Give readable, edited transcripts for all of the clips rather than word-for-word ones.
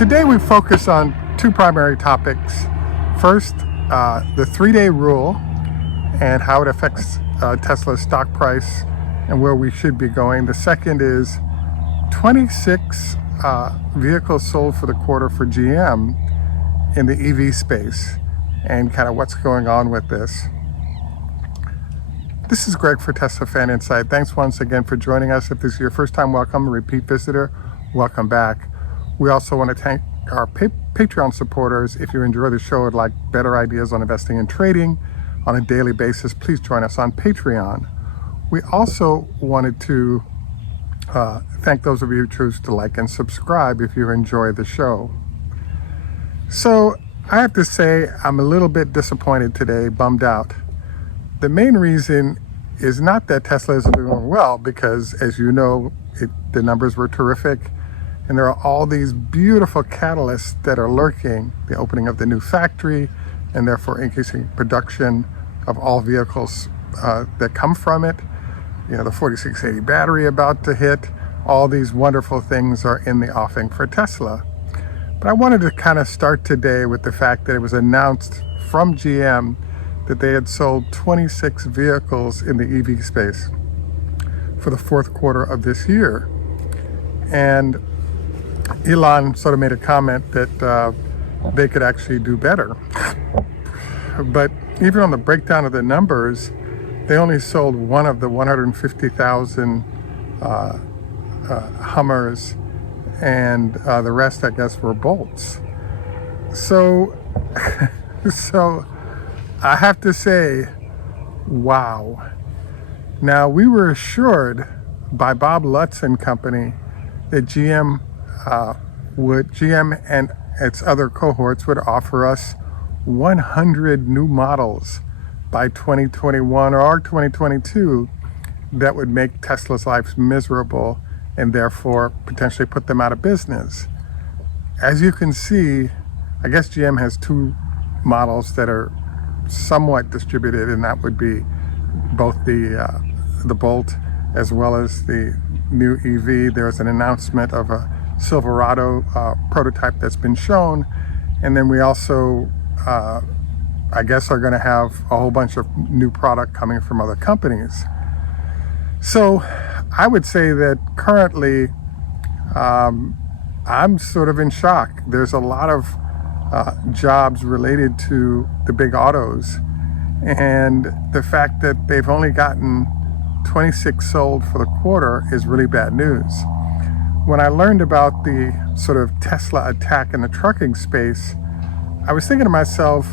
Today we focus on two primary topics. First, the 3-day rule and how it affects Tesla's stock price and where we should be going. The second is 26 vehicles sold for the quarter for GM in the EV space and kind of what's going on with this. This is Greg for Teslafaninsight. Thanks once again for joining us. If this is your first time, welcome. A repeat visitor, welcome back. We also want to thank our Patreon supporters. If you enjoy the show and like better ideas on investing and trading on a daily basis, please join us on Patreon. We also wanted to thank those of you who choose to like and subscribe if you enjoy the show. So I have to say I'm a little bit disappointed today, bummed out. The main reason is not that Tesla isn't doing well, because as you know, the numbers were terrific. And there are all these beautiful catalysts that are lurking, the opening of the new factory, and therefore increasing production of all vehicles that come from it. You know, the 4680 battery about to hit. All these wonderful things are in the offing for Tesla. But I wanted to kind of start today with the fact that it was announced from GM that they had sold 26 vehicles in the EV space for the fourth quarter of this year. And Elon sort of made a comment that they could actually do better. But even on the breakdown of the numbers, they only sold one of the 150,000 Hummers, and the rest, I guess, were Bolts. So I have to say, wow. Now, we were assured by Bob Lutz and company that GM and its other cohorts would offer us 100 new models by 2021 or 2022 that would make Tesla's lives miserable and therefore potentially put them out of business. As you can see, I guess GM has two models that are somewhat distributed, and that would be both the Bolt as well as the new EV. There's an announcement of a Silverado prototype that's been shown, and then we also I guess are going to have a whole bunch of new product coming from other companies. So I would say that currently I'm sort of in shock. There's a lot of jobs related to the big autos, and the fact that they've only gotten 26 sold for the quarter is really bad news. When I learned about the sort of Tesla attack in the trucking space, I was thinking to myself,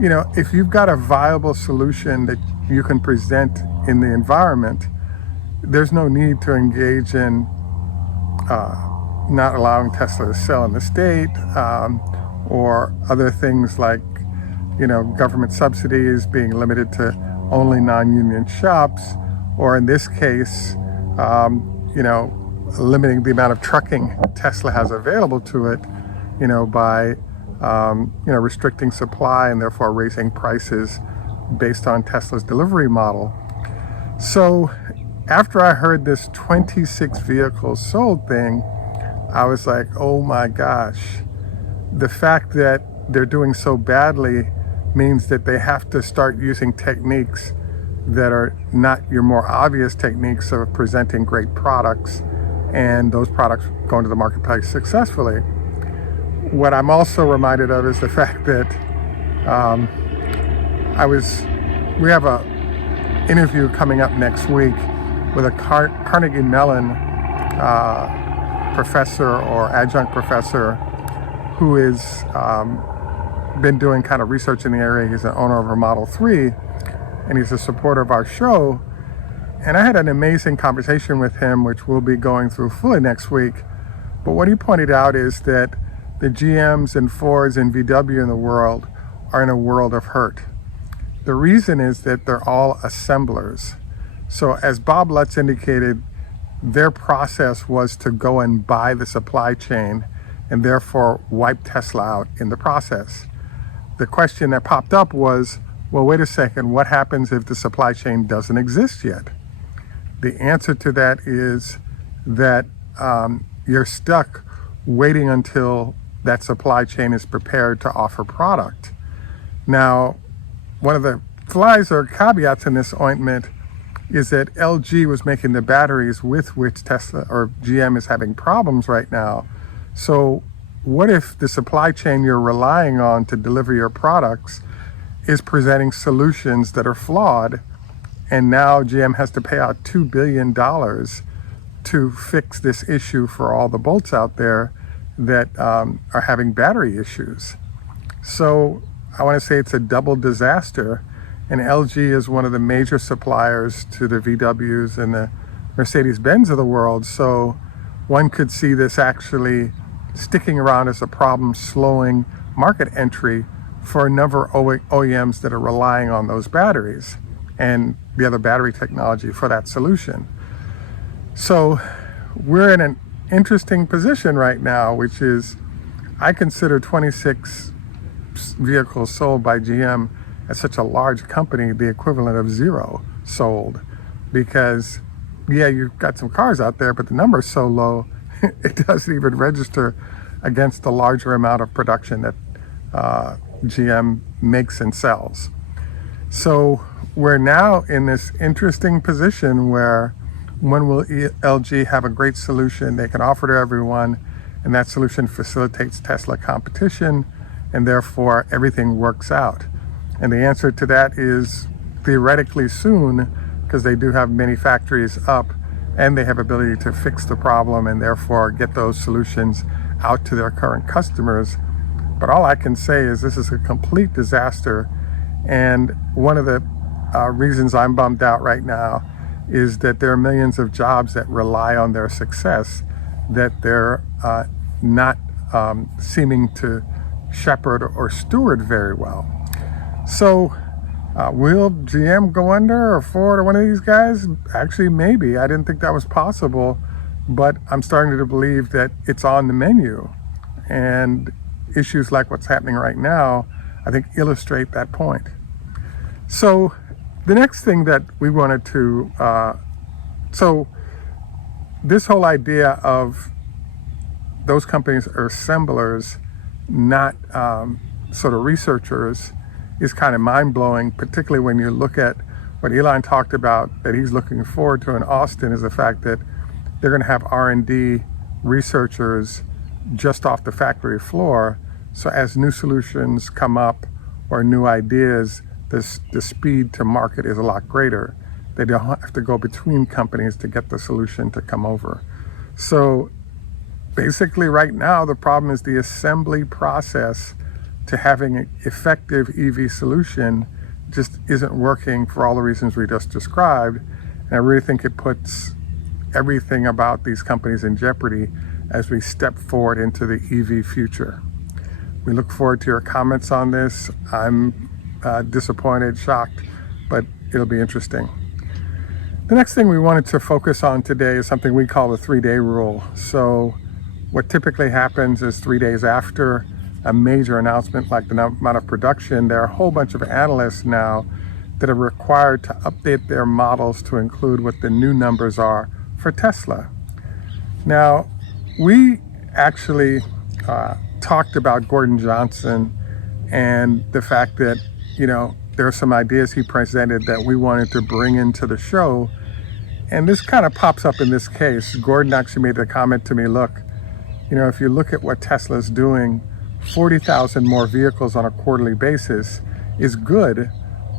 you know, if you've got a viable solution that you can present in the environment, there's no need to engage in not allowing Tesla to sell in the state, or other things like, you know, government subsidies being limited to only non-union shops, or in this case, you know, limiting the amount of trucking Tesla has available to it, you know, by, you know, restricting supply and therefore raising prices based on Tesla's delivery model. So after I heard this 26 vehicles sold thing, I was like, oh my gosh, the fact that they're doing so badly means that they have to start using techniques that are not your more obvious techniques of presenting great products and those products going to the marketplace successfully. What I'm also reminded of is the fact that we have a interview coming up next week with a Carnegie Mellon professor or adjunct professor who is been doing kind of research in the area. He's an owner of a Model 3, and he's a supporter of our show. And I had an amazing conversation with him, which we'll be going through fully next week. But what he pointed out is that the GMs and Fords and VW in the world are in a world of hurt. The reason is that they're all assemblers. So as Bob Lutz indicated, their process was to go and buy the supply chain and therefore wipe Tesla out in the process. The question that popped up was, well, wait a second, what happens if the supply chain doesn't exist yet? The answer to that is that you're stuck waiting until that supply chain is prepared to offer product. Now, one of the flies or caveats in this ointment is that LG was making the batteries with which Tesla or GM is having problems right now. So what if the supply chain you're relying on to deliver your products is presenting solutions that are flawed, and now GM has to pay out $2 billion to fix this issue for all the bolts out there that are having battery issues? So I want to say it's a double disaster, and LG is one of the major suppliers to the VWs and the Mercedes-Benz of the world. So one could see this actually sticking around as a problem, slowing market entry for a number of OEMs that are relying on those batteries and the other battery technology for that solution. So we're in an interesting position right now, which is I consider 26 vehicles sold by GM as such a large company the equivalent of 0 sold, because yeah, you've got some cars out there, but the number is so low it doesn't even register against the larger amount of production that GM makes and sells. So we're now in this interesting position where when will LG have a great solution they can offer to everyone, and that solution facilitates Tesla competition, and therefore everything works out? And the answer to that is theoretically soon, because they do have many factories up and they have ability to fix the problem and therefore get those solutions out to their current customers. But all I can say is this is a complete disaster, and one of the reasons I'm bummed out right now is that there are millions of jobs that rely on their success that they're not seeming to shepherd or steward very well. So will GM go under, or Ford, or one of these guys? Actually, maybe. I didn't think that was possible, but I'm starting to believe that it's on the menu. And issues like what's happening right now, I think, illustrate that point. So the next thing that we wanted to, so this whole idea of those companies are assemblers, not sort of researchers, is kind of mind-blowing, particularly when you look at what Elon talked about that he's looking forward to in Austin, is the fact that they're going to have R&D researchers just off the factory floor. So as new solutions come up or new ideas, the speed to market is a lot greater. They don't have to go between companies to get the solution to come over. So basically right now, the problem is the assembly process to having an effective EV solution just isn't working for all the reasons we just described. And I really think it puts everything about these companies in jeopardy as we step forward into the EV future. We look forward to your comments on this. I'm disappointed, shocked, but it'll be interesting. The next thing we wanted to focus on today is something we call the 3-day rule. So what typically happens is 3 days after a major announcement like the amount of production, there are a whole bunch of analysts now that are required to update their models to include what the new numbers are for Tesla. Now, we actually talked about Gordon Johnson and the fact that, you know, there are some ideas he presented that we wanted to bring into the show. And this kind of pops up in this case. Gordon actually made the comment to me, look, you know, if you look at what Tesla's doing, 40,000 more vehicles on a quarterly basis is good,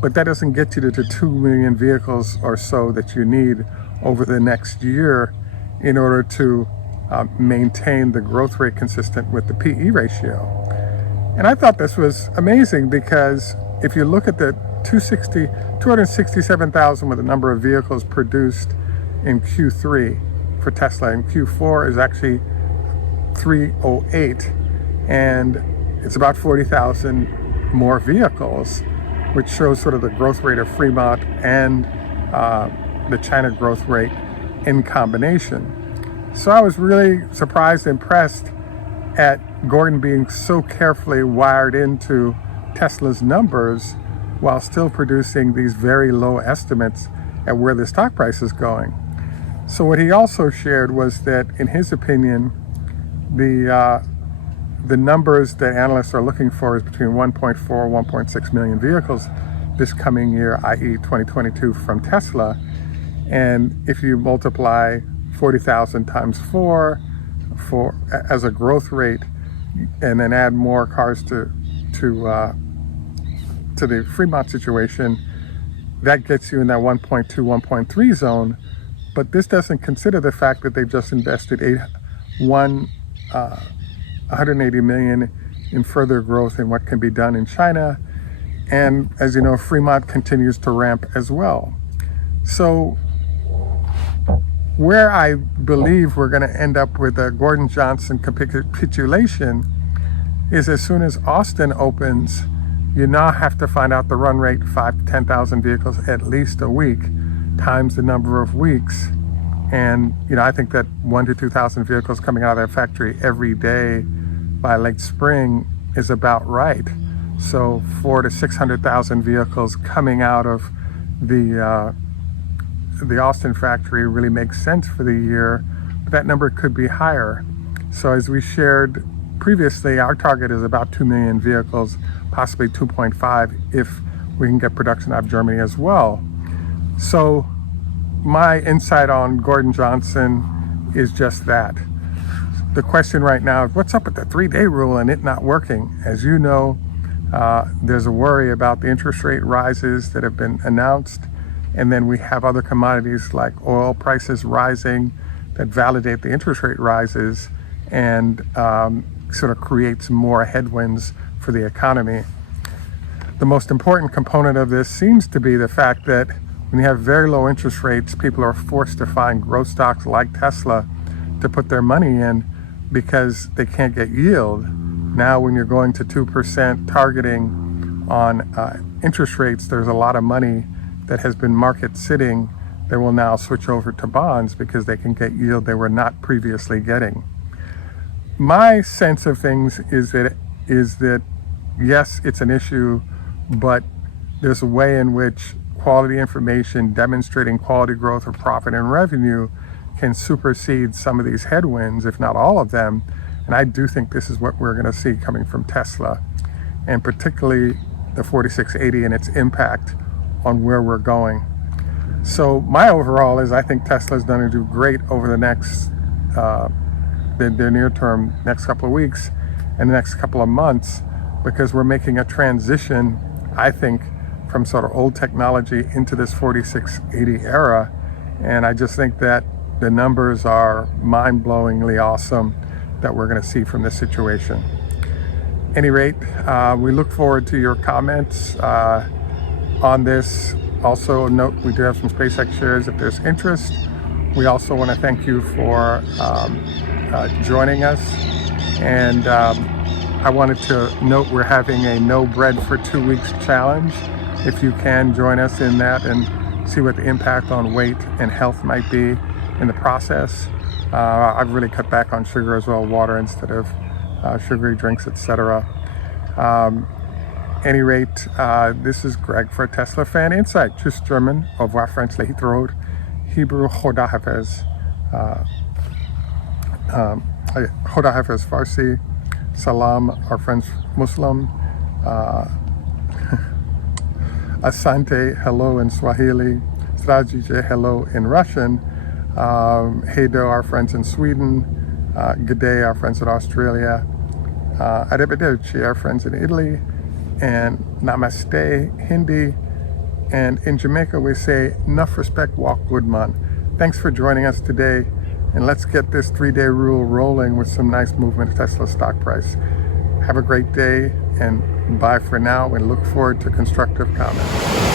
but that doesn't get you to the 2 million vehicles or so that you need over the next year in order to maintain the growth rate consistent with the PE ratio. And I thought this was amazing, because if you look at the 267,000 with the number of vehicles produced in Q3 for Tesla, and Q4 is actually 308, and it's about 40,000 more vehicles, which shows sort of the growth rate of Fremont and the China growth rate in combination. So I was really surprised, impressed at Gordon being so carefully wired into Tesla's numbers while still producing these very low estimates at where the stock price is going. So what he also shared was that, in his opinion, the the numbers that analysts are looking for is between 1.4 1.6 million vehicles this coming year, i.e. 2022 from Tesla. And if you multiply 40,000 times 4 as a growth rate, and then add more cars to the Fremont situation, that gets you in that 1.2, 1.3 zone. But this doesn't consider the fact that they've just invested 180 million in further growth in what can be done in China. And as you know, Fremont continues to ramp as well. So where I believe we're going to end up with a Gordon-Johnson capitulation is as soon as Austin opens, you now have to find out the run rate, 5,000 to 10,000 vehicles at least a week, times the number of weeks. And I think that 1,000 to 2,000 vehicles coming out of that factory every day by late spring is about right. So 400,000 to 600,000 vehicles coming out of the Austin factory really makes sense for the year, but that number could be higher. So as we shared previously, our target is about 2 million vehicles, possibly 2.5 if we can get production out of Germany as well. So my insight on Gordon-Johnson is just that. The question right now is what's up with the 3-day rule and it not working? As you know, there's a worry about the interest rate rises that have been announced. And then we have other commodities like oil prices rising that validate the interest rate rises and sort of creates more headwinds for the economy. The most important component of this seems to be the fact that when you have very low interest rates, people are forced to find growth stocks like Tesla to put their money in because they can't get yield. Now when you're going to 2% targeting on interest rates, there's a lot of money that has been market sitting that will now switch over to bonds because they can get yield they were not previously getting. My sense of things is that yes, it's an issue, but there's a way in which quality information demonstrating quality growth of profit and revenue can supersede some of these headwinds, if not all of them. And I do think this is what we're going to see coming from Tesla, and particularly the 4680 and its impact on where we're going. So my overall is I think Tesla's going to do great over the next, their near term, next couple of weeks and the next couple of months, because we're making a transition, I think, from sort of old technology into this 4680 era. And I just think that the numbers are mind-blowingly awesome that we're going to see from this situation. At any rate, we look forward to your comments on this. Also note we do have some SpaceX shares if there's interest. We also want to thank you for joining us, and I wanted to note we're having a no bread for 2 weeks challenge. If you can join us in that and see what the impact on weight and health might be in the process. I've really cut back on sugar as well, water instead of sugary drinks, etc. Any rate, this is Greg for Teslafaninsight. Tschüss German, au revoir French, Lehitrod, Hebrew, Choda Hafez, Choda Hafez Farsi, Salam, our friends Muslim, Asante, hello in Swahili, Strajije, hello in Russian, Heido, our friends in Sweden, G'day, our friends in Australia, Arrivederci, our friends in Italy, and Namaste, Hindi, and in Jamaica we say, enough respect, walk good man. Thanks for joining us today, and let's get this 3-day rule rolling with some nice movement of Tesla stock price. Have a great day, and bye for now, and look forward to constructive comments.